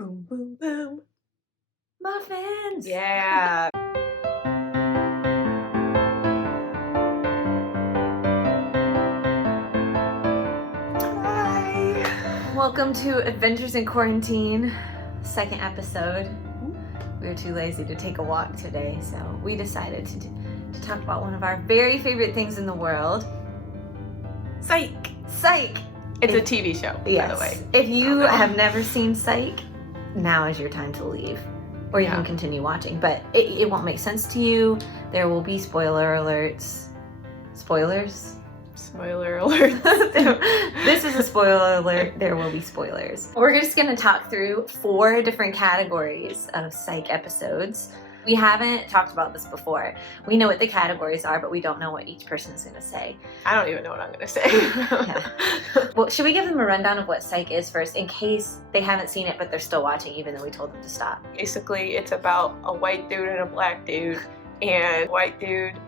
Boom, boom, boom. Muffins! Yeah. Hi. Welcome to Adventures in Quarantine, second episode. We were too lazy to take a walk today, so we decided to talk about one of our very favorite things in the world. Psych. Psych! It's a TV show, Yes. by the way. If you have never seen Psych, now is your time to leave. Or you can continue watching, but it won't make sense to you. There will be spoiler alerts. Spoilers? Spoiler alert. This is a spoiler alert. There will be spoilers. We're just going to talk through 4 different categories of Psych episodes. We haven't talked about this before. We know what the categories are, but we don't know what each person is going to say. I don't even know what I'm going to say. Yeah. Well, should we give them a rundown of what Psych is first, in case they haven't seen it, but they're still watching, even though we told them to stop? Basically, it's about a white dude and a black dude, and white dude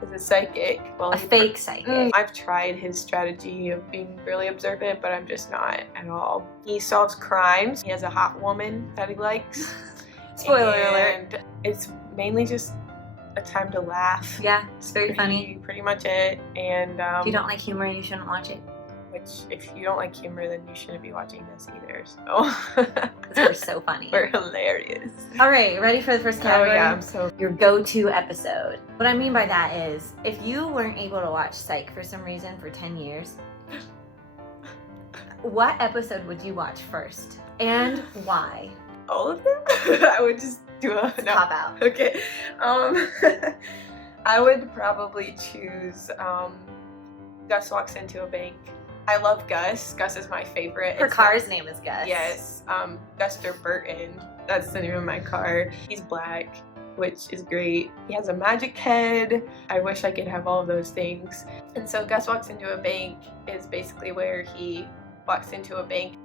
is a psychic. Well, A fake psychic. I've tried his strategy of being really observant, but I'm just not at all. He solves crimes. He has a hot woman that he likes. Spoiler alert. It's mainly just a time to laugh. Yeah, it's very funny. Pretty much it. And If you don't like humor, you shouldn't watch it. which, if you don't like humor, then you shouldn't be watching this either. So Because we're so funny. we're hilarious. All right, ready for the first category? Oh yeah, I'm so. Your go-to episode. What I mean by that is, if you weren't able to watch Psych for some reason for 10 years, what episode would you watch first? And why? All of them? I would just do a Pop out. Okay. I would probably choose Gus Walks Into a Bank. I love Gus. Gus is my favorite. Her car's name is Gus. Yes. Guster Burton. That's the name of my car. He's black, which is great. He has a magic head. I wish I could have all of those things. And so Gus Walks Into a Bank is basically where he walks into a bank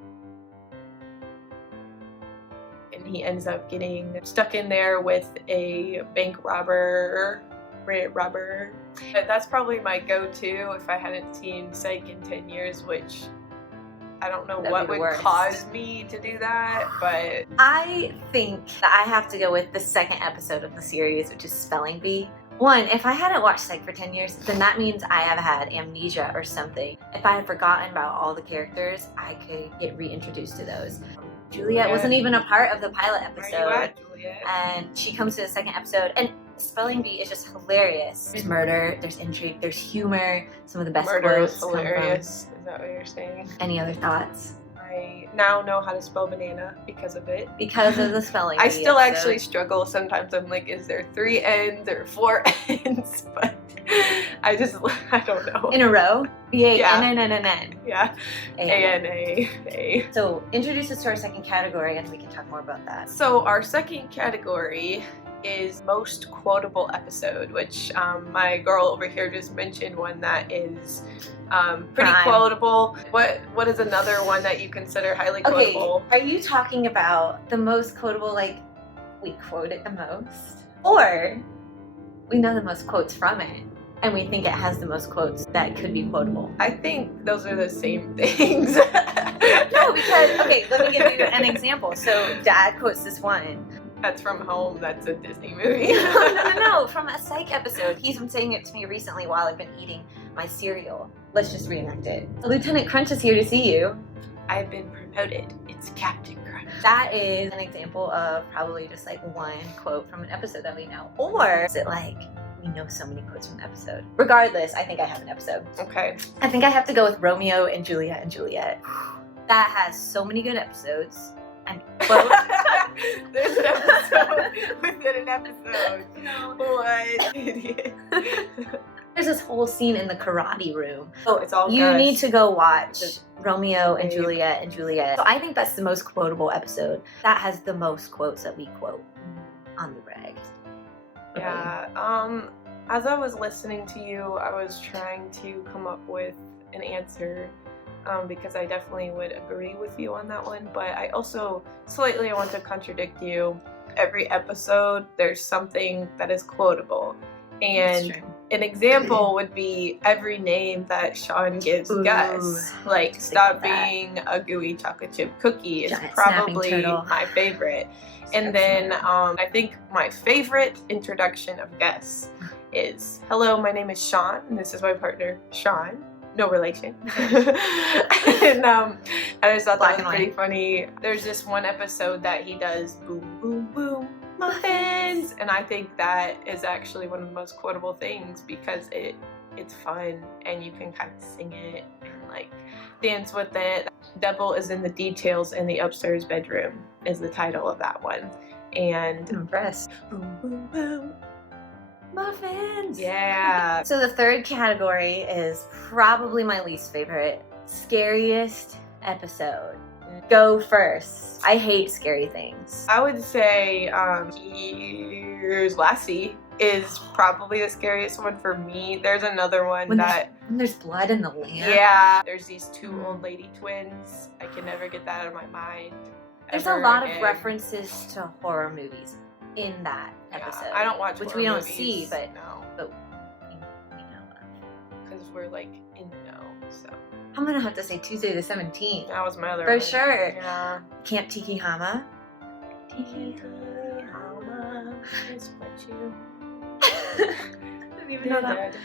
and he ends up getting stuck in there with a bank robber. But that's probably my go-to if I hadn't seen Psych in 10 years, which I don't know That'd what be the would worst. cause me to do that, but I think that I have to go with the second episode of the series, which is Spelling Bee. One, if I hadn't watched Psych for 10 years, then that means I have had amnesia or something. If I had forgotten about all the characters, I could get reintroduced to those. Juliet wasn't even a part of the pilot where you episode, at, Juliet? and she comes to the second episode, and Spelling Bee is just hilarious. There's murder, there's intrigue, there's humor. Some of the best Murder quotes is come from. hilarious. Is that what you're saying? Any other thoughts? I now know how to spell banana because of it. Because of the Spelling Bee I still episode. actually struggle. Sometimes I'm like, is there 3 N's or 4 N's? But I don't know. In a row? Yeah. N-N-N-N-N. Yeah. A-N-A. So introduce us to our second category and we can talk more about that. So our second category is most quotable episode, which my girl over here just mentioned one that is pretty Prime. quotable. What is another one that you consider highly Okay, quotable? are you talking about the most quotable, like we quote it the most? Or we know the most quotes from it and we think it has the most quotes that could be quotable? I think those are the same things. No, because, okay, let me give you an example. So Dad quotes this one. That's from Home. That's a Disney movie. No, from a Psych episode. He's been saying it to me recently while I've been eating my cereal. Let's just reenact it. Lieutenant Crunch is here to see you. I've been promoted. It's Captain Crunch. That is an example of probably just like one quote from an episode that we know. Or is it like we know so many quotes from an episode? Regardless, I think I have an episode. Okay. I think I have to go with Romeo and Juliet and Juliet. That has so many good episodes. And quotes. There's an episode within an episode. What idiot. There's this whole scene in the karate room. Oh, it's all You Gus. need to go watch Romeo and Babe. Juliet and Juliet. So I think that's the most quotable episode. That has the most quotes that we quote on the reg. Yeah. As I was listening to you, I was trying to come up with an answer. Because I definitely would agree with you on that one, but I also slightly want to contradict you. Every episode, there's something that is quotable, and an example would be every name that Sean gives Ooh, Gus. Like, think stop of that. being a gooey chocolate chip cookie is Giant snapping probably turtle. my favorite. And then I think my favorite introduction of Gus is, hello, my name is Sean, and this is my partner, Sean. No relation. And I just thought Black that and was pretty white. funny. There's this one episode that he does boom, boom, boom, muffins. And I think that is actually one of the most quotable things because it's fun and you can kind of sing it and like dance with it. Devil is in the Details in the Upstairs Bedroom is the title of that one. And I'm impressed. boom, boom, boom. Muffins. Yeah. So the third category is probably my least favorite. Scariest episode. Go first. I hate scary things. I would say Here's Lassie is probably the scariest one for me. There's another one When that there's blood in the lamp. yeah, there's these two old lady twins. I can never get that out of my mind. There's a ever lot again. of references to horror movies in that episode. Yeah, I don't watch which horror we don't movies, see, but no, we know of. because we're like in the know. So I'm gonna have to say Tuesday the 17th. that was my other For one. sure. Yeah. Camp Tikihama. Is what you I don't even know that.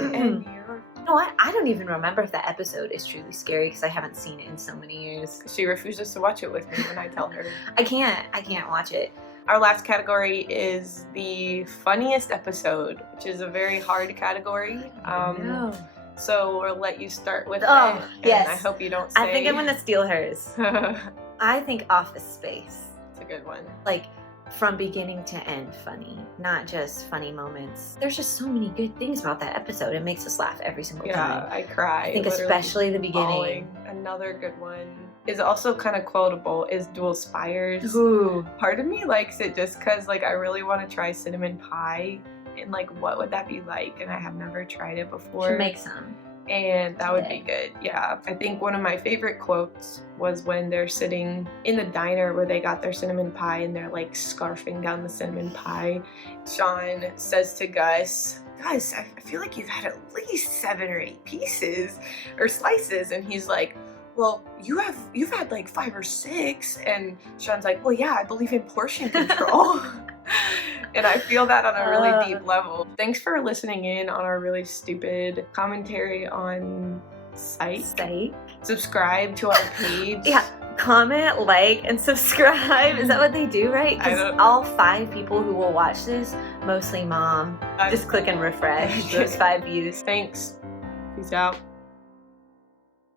And you're You know what? I don't even remember if that episode is truly scary because I haven't seen it in so many years. she refuses to watch it with me when I tell her. I can't watch it. Our last category is the funniest episode, which is a very hard category. No. So we'll let you start with Oh, it. yes. And I hope you don't say. I think I'm gonna steal hers. It's I think Office Space. a good one. Like, from beginning to end funny, not just funny moments. There's just so many good things about that episode. It makes us laugh every single Yeah, time. I cry. I think literally especially the beginning. bawling. Another good one is also kind of quotable is Dual Spires. Ooh. Part of me likes it just because like I really want to try cinnamon pie and like what would that be like, and I have never tried it before. Should make some. And that would be good. Yeah. I think one of my favorite quotes was when they're sitting in the diner where they got their cinnamon pie and they're like scarfing down the cinnamon pie. Sean says to Gus, "Gus, I feel like you've had at least 7 or 8 pieces or slices." And he's like, "Well, you've had like 5 or 6." And Sean's like, "Well, yeah, I believe in portion control." And I feel that on a really deep level. Thanks for listening in on our really stupid commentary on Psych. Subscribe to our page. Yeah. Comment, like, and subscribe. Is that what they do, right? I don't Because know. all 5 people who will watch this, mostly mom, just click and refresh. There's 5 views. Thanks. Peace out.